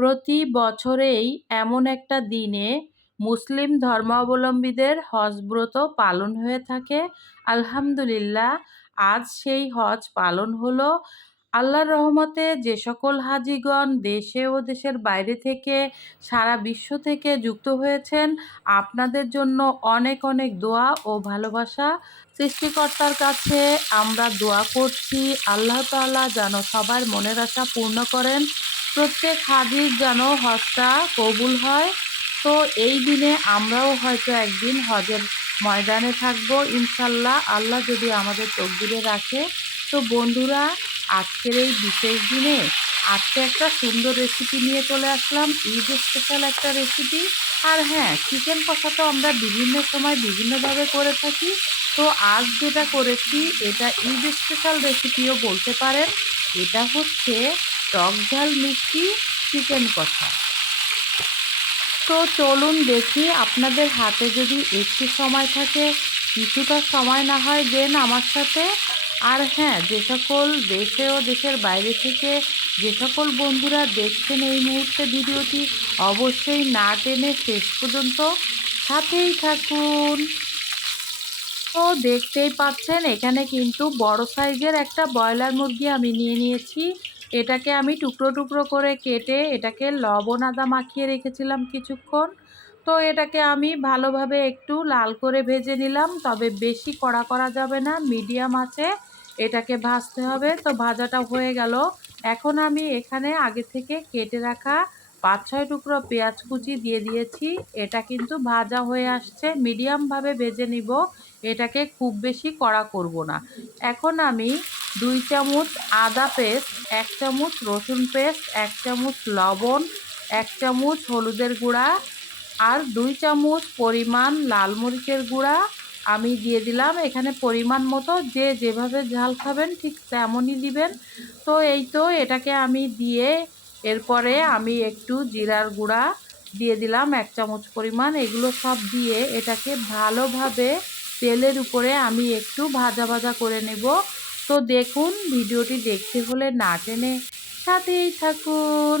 প্রতি বছরেই এমন একটা দিনে মুসলিম ধর্মাবলম্বীদের হজ ব্রত পালন হয়ে থাকে। আলহামদুলিল্লাহ, আজ সেই হজ পালন হলো। আল্লাহর রহমতে যে সকল হাজিগণ দেশে ও দেশের বাইরে থেকে সারা বিশ্ব থেকে যুক্ত হয়েছেন, আপনাদের জন্য অনেক অনেক দোয়া ও ভালোবাসা। সৃষ্টিকর্তার কাছে আমরা দোয়া করছি, আল্লাহ তাআলা যেন সবার মনের আশা পূর্ণ করেন, প্রত্যেক হাজির যেন হজটা কবুল হয়। তো এই দিনে আমরাও হয়তো একদিন হজের ময়দানে থাকবো ইনশাল্লাহ, আল্লাহ যদি আমাদের তকদিরে রাখে। তো বন্ধুরা, আজকের এই বিশেষ দিনে আজকে একটা সুন্দর রেসিপি নিয়ে চলে আসলাম, ঈদ স্পেশাল একটা রেসিপি। আর হ্যাঁ, চিকেন কষা তো আমরা বিভিন্ন সময় বিভিন্নভাবে করে থাকি। তো আজ যেটা করেছি এটা ঈদ স্পেশাল রেসিপিও বলতে পারেন। এটা হচ্ছে টক ঝাল মিষ্টি চিকেন কষা। তো চলুন দেখি, আপনাদের হাতে যদি একটু সময় থাকে, কিছুটা সময় না হয় দেন আমার সাথে। আর হ্যাঁ, যে সকল দেশে ও দেশের বাইরে থেকে যে সকল বন্ধুরা দেখছেন এই মুহূর্তে ভিডিওটি, অবশ্যই না টেনে শেষ পর্যন্ত সাথেই থাকুন। তো দেখতেই পাচ্ছেন এখানে কিন্তু বড় সাইজের একটা ব্রয়লার মুরগি আমি নিয়ে নিয়েছি। এটাকে আমি টুকরো টুকরো করে কেটে এটাকে লবণ আদা মাখিয়ে রেখেছিলাম কিছুক্ষণ। তো এটাকে আমি ভালোভাবে একটু লাল করে ভেজে নিলাম, তবে বেশি কড়া করা যাবে না, মিডিয়াম আঁচে এটাকে ভাজতে হবে। তো ভাজাটা হয়ে গেল। এখন আমি এখানে আগে থেকে কেটে রাখা 5-6 টুকরো পেঁয়াজ কুচি দিয়ে দিয়েছি। এটা কিন্তু ভাজা হয়ে আসছে, মিডিয়ামভাবে ভেজে নিব, এটাকে খুব বেশি কড়া করব না। এখন আমি 2 চামচ আদা পেস্ট, 1 চামচ রসুন পেস্ট, 1 চামচ লবণ, 1 চামচ হলুদের গুঁড়া আর 2 চামচ পরিমাণ লাল মরিচের গুঁড়া আমি দিয়ে দিলাম। এখানে পরিমাণ মতো যে যেভাবে ঝাল খাবেন ঠিক তেমনই দিবেন। তো এই তো এটাকে আমি দিয়ে এরপরে আমি একটু জিরার গুঁড়া দিয়ে দিলাম 1 চামচ পরিমাণ। এগুলো সব দিয়ে এটাকে ভালোভাবে তেলের উপরে আমি একটু ভাজা ভাজা করে নেব। তো দেখুন, ভিডিওটি দেখতে হলে না টেনে সাথেই থাকুন।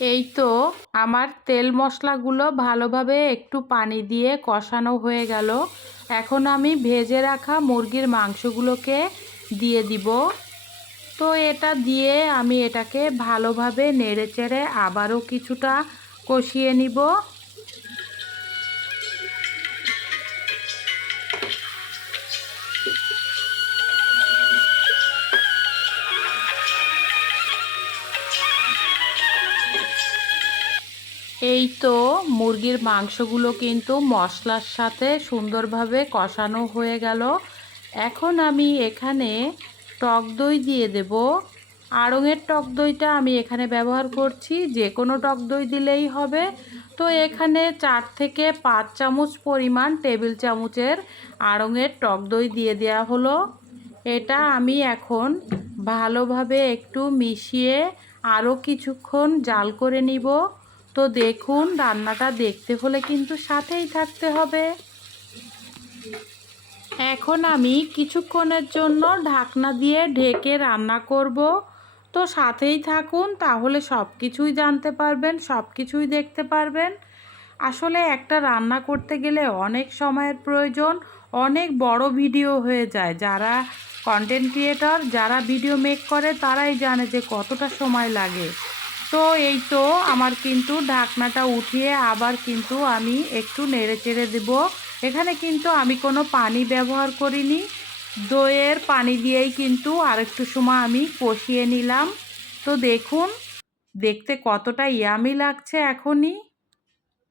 এই তো আমার তেল মশলাগুলো ভালোভাবে একটু পানি দিয়ে কষানো হয়ে গেল। এখন আমি ভেজে রাখা মুরগির মাংসগুলোকে দিয়ে দিব। তো এটা দিয়ে আমি এটাকে ভালোভাবে নেড়েচেড়ে আবারও কিছুটা কষিয়ে নিব। এই তো মুরগির মাংসগুলো কিন্তু মশলার সাথে সুন্দরভাবে কষানো হয়ে গেল। এখন আমি এখানে টক দই দিয়ে দেব। আড়ঙের টক দইটা আমি এখানে ব্যবহার করছি, যে কোনো টক দই দিলেই হবে। তো এখানে 4 থেকে 5 চামচ পরিমাণ টেবিল চামচের আড়ঙের টক দই দিয়ে দেওয়া হলো। এটা আমি এখন ভালোভাবে একটু মিশিয়ে আরও কিছুক্ষণ জাল করে নিব। তো দেখুন, রান্নাটা দেখতে হলে কিন্তু সাথেই থাকতে হবে। এখন আমি কিছুক্ষণের জন্য ঢাকনা দিয়ে ঢেকে রান্না করব। তো সাথেই থাকুন, তাহলে সব কিছুই জানতে পারবেন, সব কিছুই দেখতে পারবেন। আসলে একটা রান্না করতে গেলে অনেক সময়ের প্রয়োজন, অনেক বড় ভিডিও হয়ে যায়। যারা কন্টেন্ট ক্রিয়েটর, যারা ভিডিও মেক করে তারাই জানে যে কতটা সময় লাগে। তো এই তো আমার কিন্তু ঢাকনাটা উঠিয়ে আবার কিন্তু আমি একটু নেড়ে চেড়ে দেব। এখানে কিন্তু আমি কোনো পানি ব্যবহার করিনি, দইয়ের পানি দিয়েই কিন্তু আরেকটু সময় আমি কষিয়ে নিলাম। তো দেখুন দেখতে কতটা ইয়ামি লাগছে এখনই।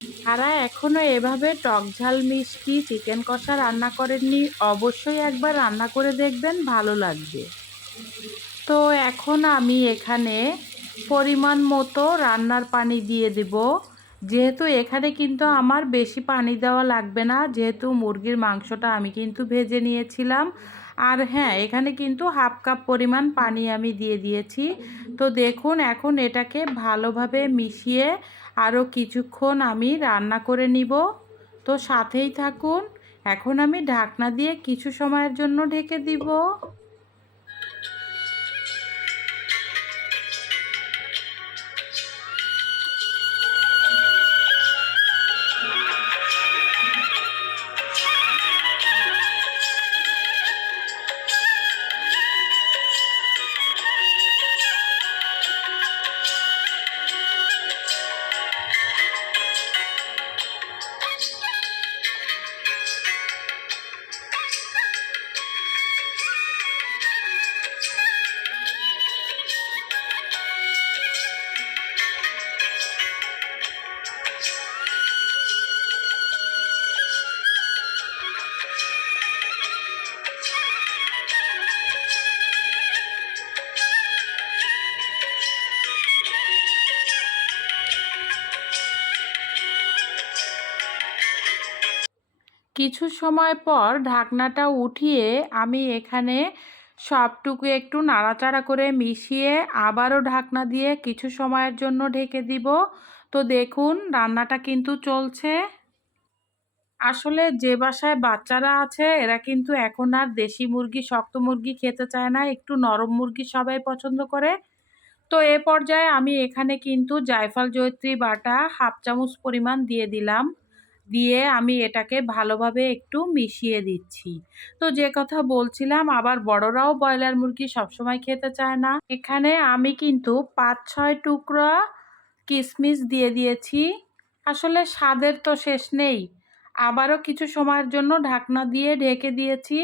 যারা এখনও এভাবে টক ঝাল মিষ্টি চিকেন কষা রান্না করেননি, অবশ্যই একবার রান্না করে দেখবেন, ভালো লাগবে। তো এখন আমি এখানে পরিমাণ মতো রান্নার পানি দিয়ে দেব। যেহেতু এখানে কিন্তু আমার বেশি পানি দেওয়া লাগবে না, যেহেতু মুরগির মাংসটা আমি কিন্তু ভেজে নিয়েছিলাম। আর হ্যাঁ, এখানে কিন্তু হাফ কাপ পরিমাণ পানি আমি দিয়ে দিয়েছি। তো দেখুন এখন এটাকে ভালোভাবে মিশিয়ে আরও কিছুক্ষণ আমি রান্না করে নিব। তো সাথেই থাকুন। এখন আমি ঢাকনা দিয়ে কিছু সময়ের জন্য ঢেকে দিব। কিছু সময় পর ঢাকনাটা উঠিয়ে আমি এখানে সবটুকু একটু নাড়াচাড়া করে মিশিয়ে আবারও ঢাকনা দিয়ে কিছু সময়ের জন্য ঢেকে দিব। তো দেখুন রান্নাটা কিন্তু চলছে। আসলে যে বাসায় বাচ্চারা আছে এরা কিন্তু এখন আর দেশি মুরগি শক্ত মুরগি খেতে চায় না, একটু নরম মুরগি সবাই পছন্দ করে। তো এ পর্যায়ে আমি এখানে কিন্তু জায়ফল জয়িত্রী বাটা হাফ চামচ পরিমাণ দিয়ে দিলাম। দিয়ে আমি এটাকে ভালোভাবে একটু মিশিয়ে দিচ্ছি। তো যে কথা বলছিলাম, আবার বড়রাও ব্রয়লার মুরগি সবসময় খেতে চায় না। এখানে আমি কিন্তু ৫-৬ টুকরা কিশমিশ দিয়ে দিয়েছি। আসলে স্বাদের তো শেষ নেই। আবারও কিছু সময়ের জন্য ঢাকনা দিয়ে ঢেকে দিয়েছি।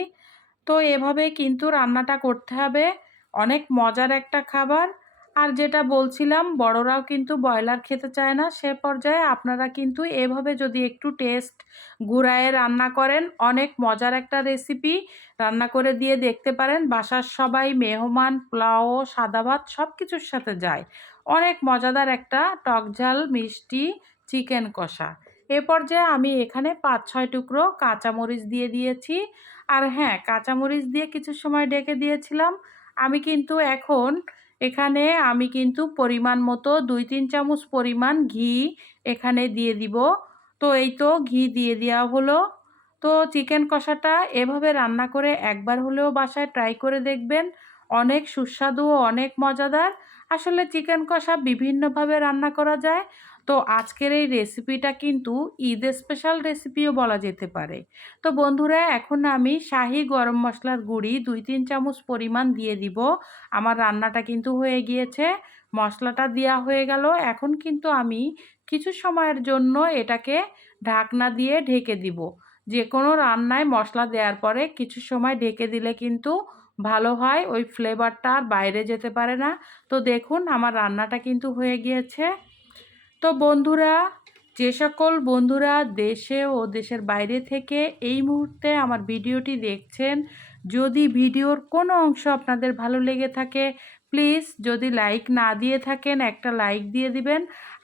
তো এভাবে কিন্তু রান্নাটা করতে হবে। অনেক মজার একটা খাবার। আর যেটা বলছিলাম, বড়রাও কিন্তু ব্রয়লার খেতে চায় না, সে পর্যায়ে আপনারা কিন্তু এভাবে যদি একটু টেস্ট ঘুরায়ে রান্না করেন, অনেক মজার একটা রেসিপি রান্না করে দিয়ে দেখতে পারেন। বাসার সবাই, মেহমান, পোলাও, সাদা ভাত সব কিছুর সাথে যায়। অনেক মজাদার একটা টক ঝাল মিষ্টি চিকেন কষা। এ পর্যায়ে আমি এখানে ৫-৬ টুকরো কাঁচামরিচ দিয়ে দিয়েছি। আর হ্যাঁ, কাঁচামরিচ দিয়ে কিছু সময় ঢেকে দিয়েছিলাম। আমি কিন্তু এখন এখানে পরিমাণ মতো ২-৩ চামচ পরিমাণ ঘি এখানে দিয়ে দিব। তো এই তো ঘি দিয়ে দেওয়া হলো। তো চিকেন কষাটা এভাবে রান্না করে একবার হলেও বাসায় ট্রাই করে দেখবেন। অনেক সুস্বাদু ও অনেক মজাদার। আসলে চিকেন কষা বিভিন্নভাবে রান্না করা যায়। তো আজকের এই রেসিপিটা কিন্তু ঈদ স্পেশাল রেসিপিও বলা যেতে পারে। তো বন্ধুরা, এখন আমি শাহি গরম মশলার গুঁড়ি ২-৩ চামচ পরিমাণ দিয়ে দিব। আমার রান্নাটা কিন্তু হয়ে গিয়েছে। মশলাটা দেওয়া হয়ে গেল। এখন কিন্তু আমি কিছু সময়ের জন্য এটাকে ঢাকনা দিয়ে ঢেকে দিব। যে কোনো রান্নায় মশলা দেওয়ার পরে কিছু সময় ঢেকে দিলে কিন্তু ভালো হয়, ওই ফ্লেভারটা আর বাইরে যেতে পারে না। তো দেখুন আমার রান্নাটা কিন্তু হয়ে গিয়েছে। তো বন্ধুরা, যে সকল বন্ধুরা দেশে ও দেশের বাইরে থেকে এই মুহূর্তে আমার ভিডিওটি দেখছেন, যদি ভিডিওর কোনো অংশ আপনাদের ভালো লেগে থাকে, প্লিজ যদি লাইক না দিয়ে থাকেন একটা লাইক দিয়ে দিবেন।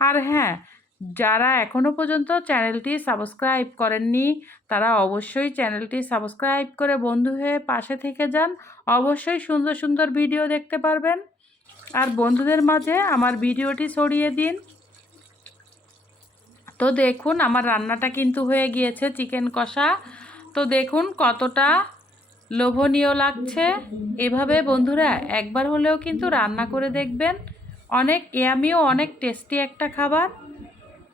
আর হ্যাঁ, যারা এখনও পর্যন্ত চ্যানেলটি সাবস্ক্রাইব করেননি তারা অবশ্যই চ্যানেলটি সাবস্ক্রাইব করে বন্ধু হয়ে পাশে থেকে যান। অবশ্যই সুন্দর সুন্দর ভিডিও দেখতে পারবেন। আর বন্ধুদের মাঝে আমার ভিডিওটি ছড়িয়ে দিন। তো দেখুন আমার রান্নাটা কিন্তু হয়ে গিয়েছে চিকেন কষা। তো দেখুন কতটা লোভনীয় লাগছে। এভাবে বন্ধুরা একবার হলেও কিন্তু রান্না করে দেখবেন। অনেক ইয়ামি ও অনেক টেস্টি একটা খাবার।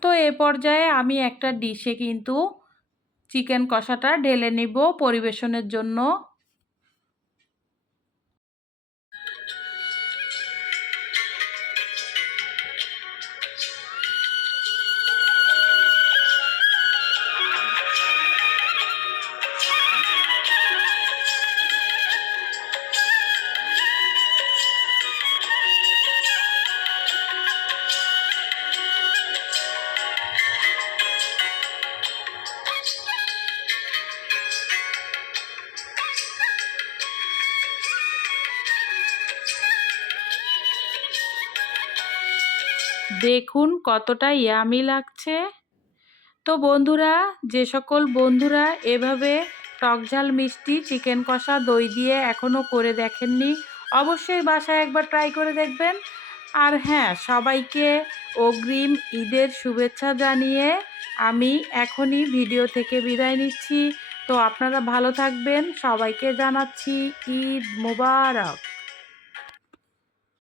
তো এ পর্যায়ে আমি একটা ডিশে কিন্তু চিকেন কষাটা ঢেলে নিব পরিবেশনের জন্য। দেখুন কতটা ইয়ামি লাগছে। তো বন্ধুরা, যে সকল বন্ধুরা এভাবে টকঝাল মিষ্টি চিকেন কষা দই দিয়ে এখনও করে দেখেননি, অবশ্যই বাসায় একবার ট্রাই করে দেখবেন। আর হ্যাঁ, সবাইকে অগ্রিম ঈদের শুভেচ্ছা জানিয়ে আমি এখনই ভিডিও থেকে বিদায় নিচ্ছি। তো আপনারা ভালো থাকবেন, সবাইকে জানাচ্ছি ঈদ মোবারক।